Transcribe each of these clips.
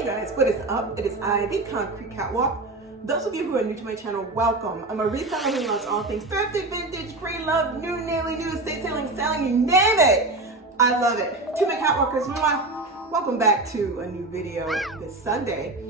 Hey guys, what is up? It is I, the Concrete Catwalk. Those of you who are new to my channel, welcome. I'm a reseller who loves all things thrifted, vintage, pre-loved, new, nearly new, estate selling, you name it. I love it. To my catwalkers, welcome back to a new video this Sunday.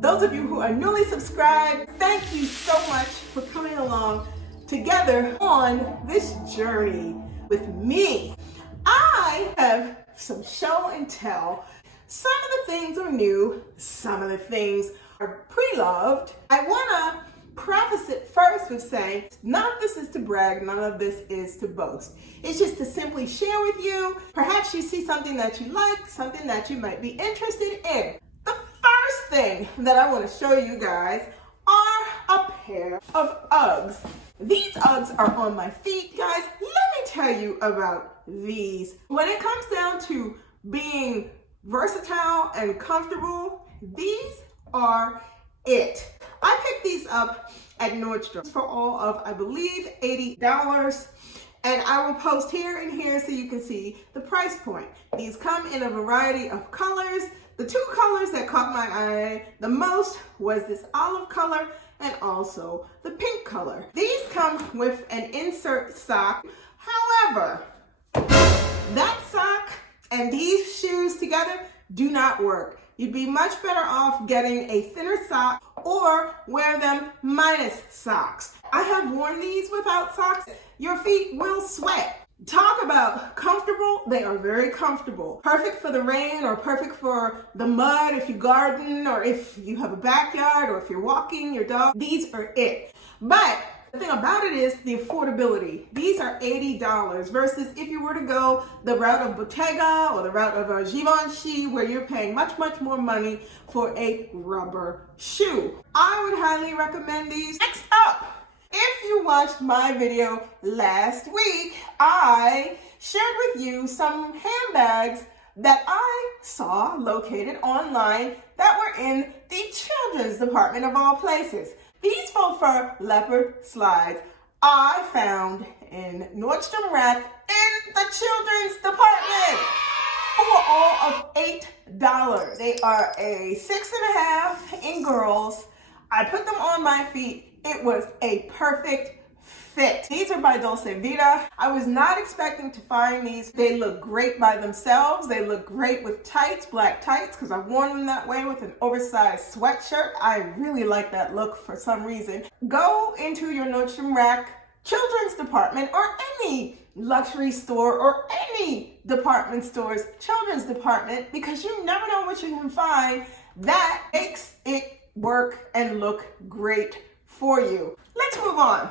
Those of you who are newly subscribed, thank you so much for coming along together on this journey with me. I have some show and tell. Some of the things are new, some of the things are pre-loved. I want to preface it first with saying none of this is to brag, none of this is to boast. It's just to simply share with you. Perhaps you see something that you like, something that you might be interested in. The first thing that I want to show you guys are a pair of Uggs. These Uggs are on my feet, guys. Let me tell you about these. When it comes down to being versatile and comfortable, these are it. I picked these up at Nordstrom for all of, I believe, $80. And I will post here and here so you can see the price point. These come in a variety of colors. The two colors that caught my eye the most was this olive color and also the pink color. These come with an insert sock. However, that sock and these shoes together do not work. You'd be much better off getting a thinner sock or wear them minus socks. I have worn these without socks. Your feet will sweat. Talk about comfortable, they are very comfortable. Perfect for the rain or perfect for the mud if you garden or if you have a backyard or if you're walking your dog. These are it. But the thing about it is the affordability. These are $80 versus if you were to go the route of Bottega or the route of Givenchy where you're paying much more money for a rubber shoe. I would highly recommend these. Next up, if you watched my video last week, I shared with you some handbags that I saw located online that were in the children's department of all places. These faux fur leopard slides I found in Nordstrom Rack in the children's department for all of $8. They are a 6.5 in girls. I put them on my feet. It was a perfect fit. These are by Dolce Vita. I was not expecting to find these. They look great by themselves. They look great with tights, black tights, because I've worn them that way with an oversized sweatshirt. I really like that look for some reason. Go into your Nordstrom Rack children's department or any luxury store or any department store's children's department because you never know what you can find that makes it work and look great for you. Let's move on.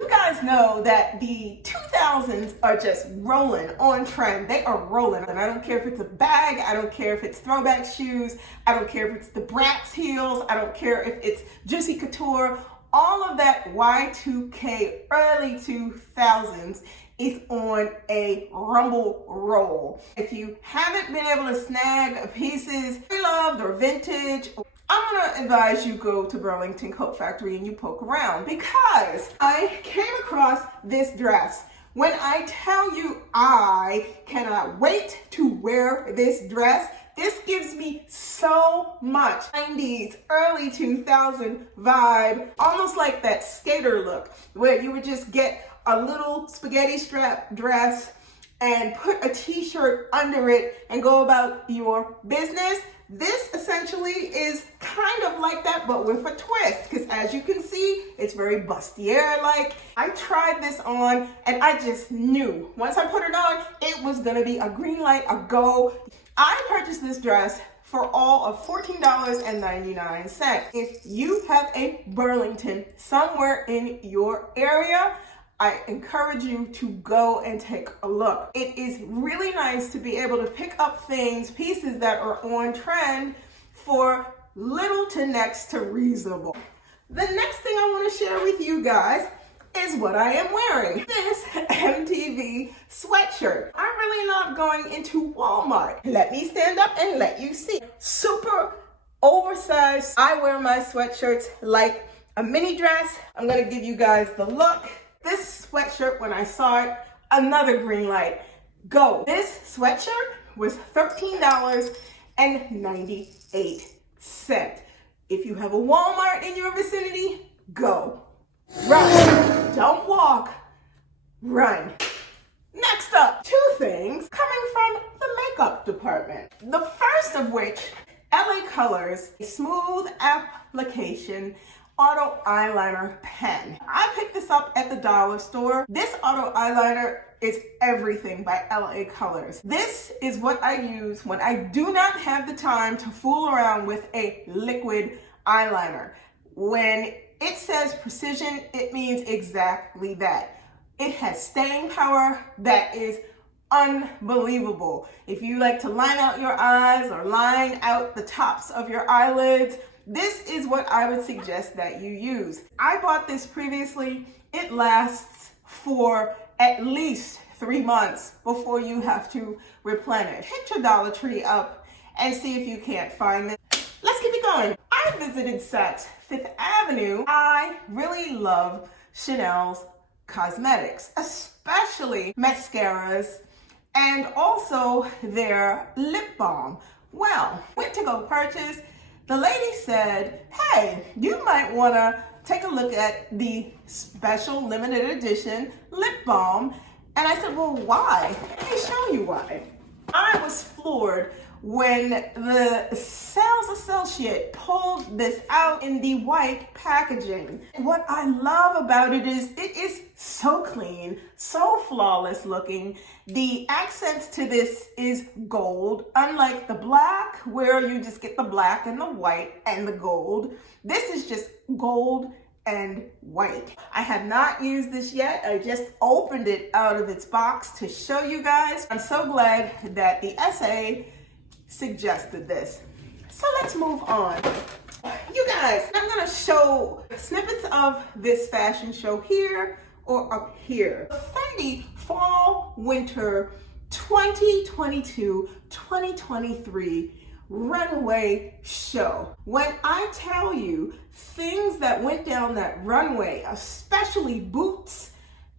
You guys know that the 2000s are just rolling on trend. They are rolling. And I don't care if it's a bag. I don't care if it's throwback shoes. I don't care if it's the Bratz heels. I don't care if it's Juicy Couture. All of that Y2K early 2000s is on a rumble roll. If you haven't been able to snag pieces pre-loved or vintage, I'm gonna advise you go to Burlington Coat Factory and you poke around because I came across this dress. When I tell you I cannot wait to wear this dress, this gives me so much 90s, early 2000 vibe, almost like that skater look where you would just get a little spaghetti strap dress and put a t-shirt under it and go about your business. This essentially is kind of like that, but with a twist, because as you can see, it's very bustier-like. I tried this on, and I just knew, once I put it on, it was gonna be a green light, a go. I purchased this dress for all of $14.99. If you have a Burlington somewhere in your area, I encourage you to go and take a look. It is really nice to be able to pick up things, pieces that are on trend for little to next to reasonable. The next thing I want to share with you guys is what I am wearing. This MTV sweatshirt. I really love going into Walmart. Let me stand up and let you see. Super oversized. I wear my sweatshirts like a mini dress. I'm gonna give you guys the look. This sweatshirt, when I saw it, another green light. Go. This sweatshirt was $13.98. cents. If you have a Walmart in your vicinity, go. Run. Don't walk. Run. Next up, two things coming from the makeup department. The first of which, LA Colors Smooth Application Auto Eyeliner Pen. I picked this up at the dollar store. This auto eyeliner is everything by LA Colors. This is what I use when I do not have the time to fool around with a liquid eyeliner. When it says precision, it means exactly that. It has staying power that is unbelievable. If you like to line out your eyes or line out the tops of your eyelids, this is what I would suggest that you use. I bought this previously. It lasts for at least 3 months before you have to replenish. Hit your Dollar Tree up and see if you can't find it. Let's keep it going. I visited Saks Fifth Avenue. I really love Chanel's cosmetics, especially mascaras and also their lip balm. Well, went to go purchase. The lady said, hey, you might want to take a look at the special limited edition lip balm. And I said, well, why? Let me show you why. I was floored when the sales associate pulled this out in the white packaging. What I love about it is so clean, so flawless looking. The accents to this is gold, unlike the black where you just get the black and the white and the gold. This is just gold and white. I have not used this yet. I just opened it out of its box to show you guys. I'm so glad that the SA suggested this. So let's move on. You guys, I'm gonna show snippets of this fashion show here or up here. The Fendi Fall Winter 2022-2023 runway show. When I tell you things that went down that runway, especially boots,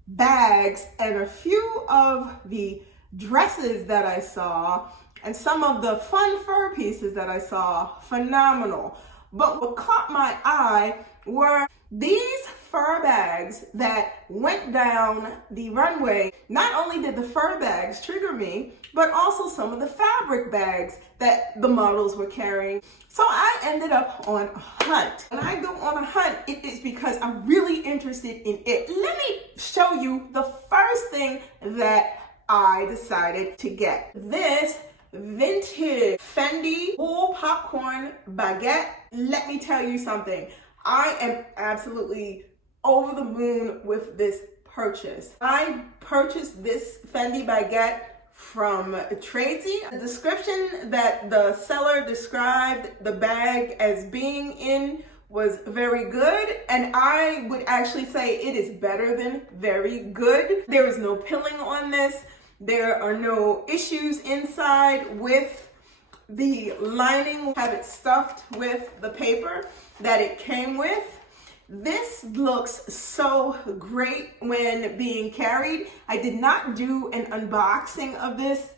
bags, and a few of the dresses that I saw, and some of the fun fur pieces that I saw, phenomenal. But what caught my eye were these fur bags that went down the runway. Not only did the fur bags trigger me, but also some of the fabric bags that the models were carrying. So I ended up on a hunt. When I go on a hunt, it is because I'm really interested in it. Let me show you the first thing that I decided to get. This vintage Fendi wool popcorn baguette. Let me tell you something. I am absolutely over the moon with this purchase. I purchased this Fendi baguette from Tradesy. The description that the seller described the bag as being in was very good, and I would actually say it is better than very good. There is no pilling on this. There are no issues inside with the lining. Have it stuffed with the paper that it came with. This looks so great when being carried. I did not do an unboxing of this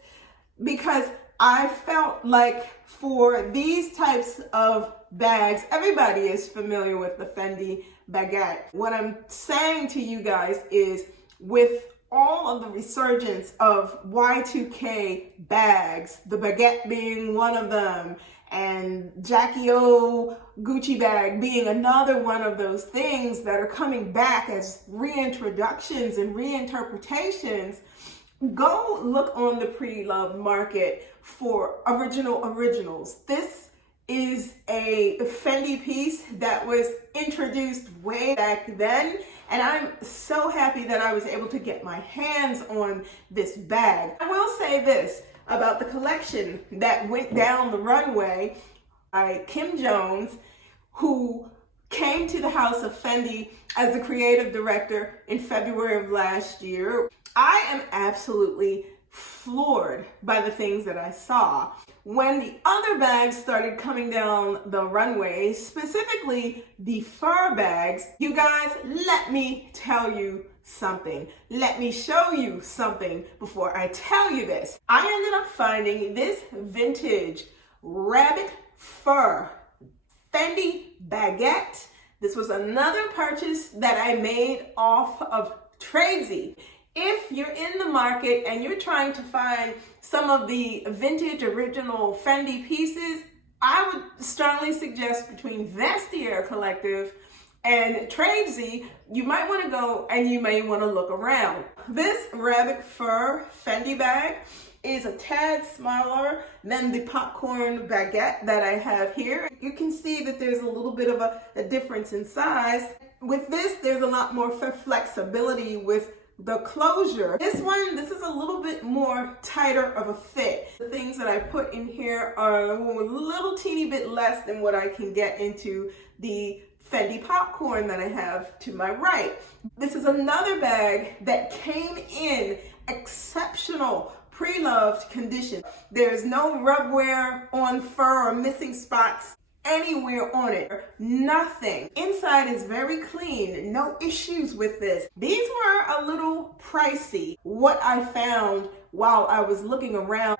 because I felt like for these types of bags, everybody is familiar with the Fendi Baguette. What I'm saying to you guys is, with all of the resurgence of Y2K bags, the Baguette being one of them, and Jackie O Gucci bag being another one of those things that are coming back as reintroductions and reinterpretations, go look on the pre-loved market for originals. This is a Fendi piece that was introduced way back then, and I'm so happy that I was able to get my hands on this bag. I will say this about the collection that went down the runway by Kim Jones, who came to the House of Fendi as the creative director in February of last year. I am absolutely floored by the things that I saw. When the other bags started coming down the runway, specifically the fur bags, you guys, let me tell you something. Let me show you something before I tell you this. I ended up finding this vintage Rabbit Fur Fendi Baguette. This was another purchase that I made off of Tradesy. If you're in the market and you're trying to find some of the vintage original Fendi pieces, I would strongly suggest between Vestiaire Collective and Tradesy, you might want to go and you may want to look around. This rabbit fur Fendi bag is a tad smaller than the popcorn baguette that I have here. You can see that there's a little bit of a difference in size. With this, there's a lot more flexibility with the closure. This is a little bit more tighter of a fit. The things that I put in here are a little teeny bit less than what I can get into the Fendi popcorn that I have to my right. This is another bag that came in exceptional pre-loved condition. There's no rub wear on fur or missing spots anywhere on it. Nothing. Inside is very clean. No issues with this. These were a little pricey. What I found while I was looking around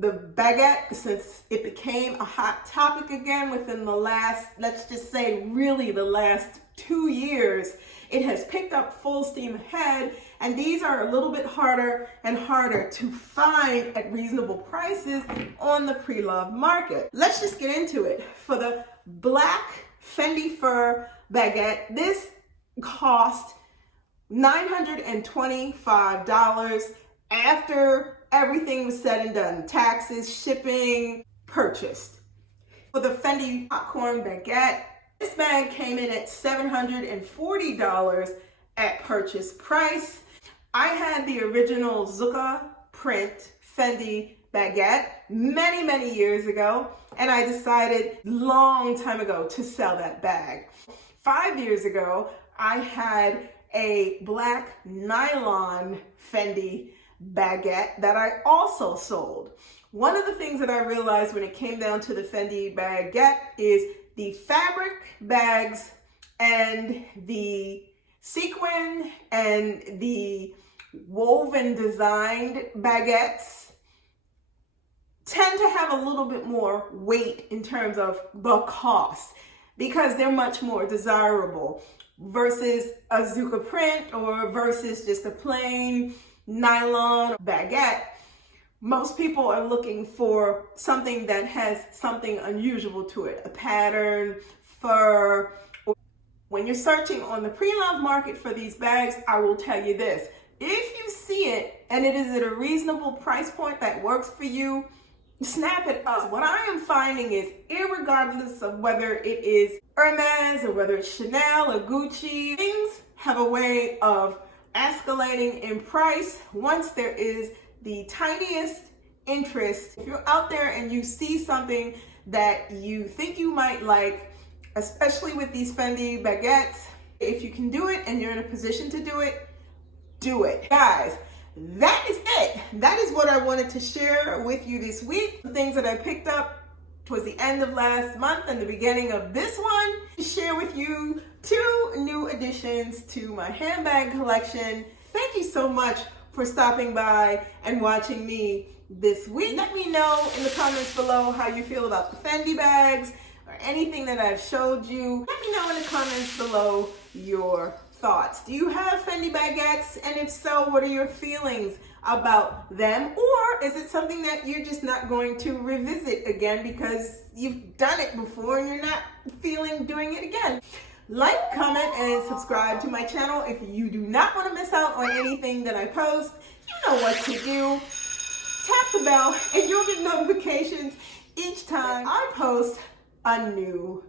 the baguette, since it became a hot topic again within the last, let's just say really the last 2 years, it has picked up full steam ahead, and these are a little bit harder and harder to find at reasonable prices on the pre-loved market. Let's just get into it. For the black Fendi Fur Baguette, this cost $925 after everything was said and done. Taxes, shipping, purchased. For the Fendi Popcorn Baguette, this bag came in at $740 at purchase price. I had the original Zucca print Fendi Baguette many, many years ago, and I decided long time ago to sell that bag. 5 years ago, I had a black nylon Fendi Baguette that I also sold. One of the things that I realized when it came down to the Fendi Baguette is the fabric bags and the sequin and the woven designed baguettes tend to have a little bit more weight in terms of the cost because they're much more desirable versus a Zucca print or versus just a plain nylon baguette. Most people are looking for something that has something unusual to it, a pattern, fur. When you're searching on the pre-loved market for these bags, I will tell you this. If you see it and it is at a reasonable price point that works for you, snap it up. What I am finding is, irregardless of whether it is Hermes or whether it's Chanel or Gucci, things have a way of escalating in price once there is the tiniest interest. If you're out there and you see something that you think you might like, especially with these Fendi baguettes, if you can do it and you're in a position to do it, do it. Guys, that is it. That is what I wanted to share with you this week. The things that I picked up towards the end of last month and the beginning of this one, to share with you 2 new additions to my handbag collection. Thank you so much for stopping by and watching me this week. Let me know in the comments below how you feel about the Fendi bags or anything that I've showed you. Let me know in the comments below your thoughts. Do you have Fendi baguettes? And if so, what are your feelings about them? Or is it something that you're just not going to revisit again because you've done it before and you're not feeling doing it again? Like, comment, and subscribe to my channel if you do not want to miss out on anything that I post. You know what to do. Tap the bell and you'll get notifications each time I post a new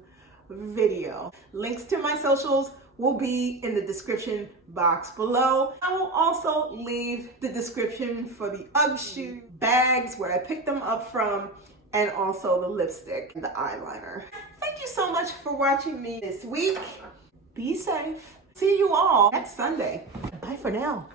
video. Links to my socials will be in the description box below. I will also leave the description for the Uggs shoe bags, where I picked them up from, and also the lipstick and the eyeliner. Thank you so much for watching me this week. Be safe. See you all next Sunday. Bye for now.